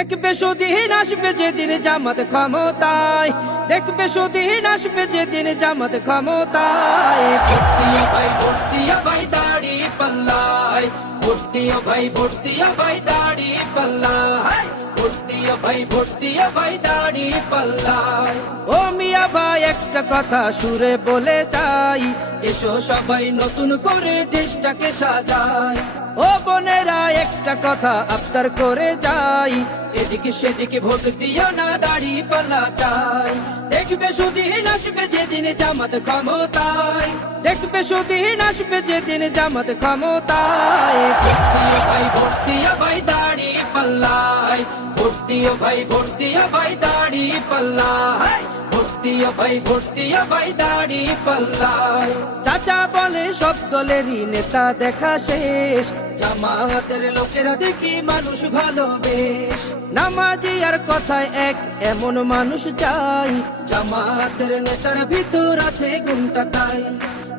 দেখবে সুদিন আসবে যেদিন জামাত ক্ষমতায়, দেখবে সুদিন আসবে যেদিন জামাত ক্ষমতায়। ভোট দিও ভাই, ভোট দিও ভাই দাড়ি পাল্লায়, ভোট দিও ভাই, ভোট দিও ভাই দাড়ি পাল্লায়, ভোট দিও ভাই, ভোট দিও ভাই দাড়ি পাল্লায়। ও মিয়া ভাই একটা কথা সুরে বলে যাই, এসো সবাই নতুন করে দেশটাকে সাজাই। ও বোনেরা একটা কথা আবদার করে যাই, এদিকে সেদিকে ভোট দিও না, দাড়ি পাল্লা চাই। দেখবে সুদিন আসবে যেদিন জামাত ক্ষমতায়, দেখবে সুদিন আসবে যেদিন জামাত ক্ষমতায়। ভোট দিও ভাই, ভোট দিও ভাই দাড়ি পাল্লায়, ভোট দিও ভাই, ভোট দিও ভাই দাড়ি পাল্লায়, ভোট দিও ভাই, ভোট দিও ভাই দাড়ি পাল্লায়। চাচা বলে সব দলেরই নেতা দেখা শেষ, জামাতের লোকেরা দেখি মানুষ ভালো বেশ। নামাজি আর কথায় এক এমন মানুষ চাই, জামাতের নেতার ভিতর আছে গুণটা তাই।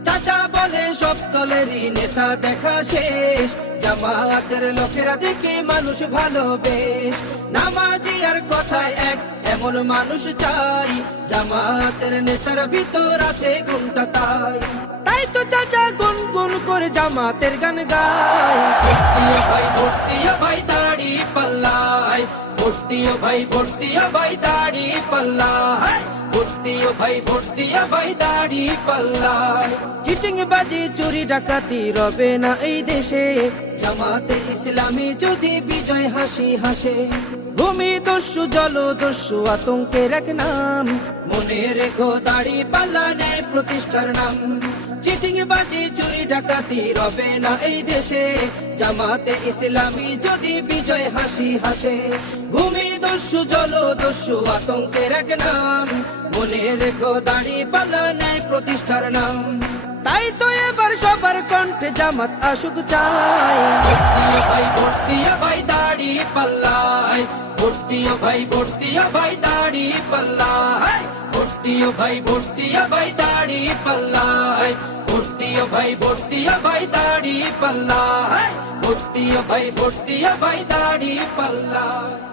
চাচা বলে সব দলেরই নেতা দেখা শেষ, জামাতের লোকেরা দেখে মানুষ ভালো বেশ। নামাজি আর কথায় এক এমন মানুষ চাই, জামাতের নেতার ভিতর আছে গুণটা তাই। তাই তো চাচা গুনগুন করে জামাতের গান গায়। ভোট দিও ভাই, ভোট দিও ভাই দাড়ি পাল্লায়, ভোট দিও ভাই, ভোট দিও ভাই দাড়ি পাল্লায়, ভোট দিও ভাই, ভোট দিও ভাই দাড়ি পাল্লায়। চিটিং বাজি চুরি ডাকাতি রবে না এই দেশে, জামাতে ইসলামী যদি বিজয় হাসি হাসে। ভূমি দস্যু জল দস্যু আতঙ্কের এক নাম, মনে রেখো দাড়ি পাল্লা ন্যায় প্রতিষ্ঠার নাম। চিটিং বাজি চুরি ডাকাতি রবে না এই দেশে, জামাতে ইসলামী যদি বিজয় হাসি হাসে। ভূমি দস্যু জল দস্যু আতঙ্কের এক নাম, মনে রেখো দাড়ি পাল্লা ন্যায় প্রতিষ্ঠার নাম। তাই তো এবার সবার কণ্ঠে জামাত আসুক চাই। ভোট দিও ভাই, ভোট দিও ভাই দাড়ি পাল্লায়, ভোট দিও ভাই, ভোট দিও ভাই দাড়ি পাল্লায়, ভোট দিও ভাই, ভোট দিও ভাই দাড়ি পাল্লায়, ভোট দিও ভাই, ভোট দিও ভাই দাড়ি পাল্লায়, ভোট দিও ভাই, ভোট দিও ভাই দাড়ি পাল্লায়।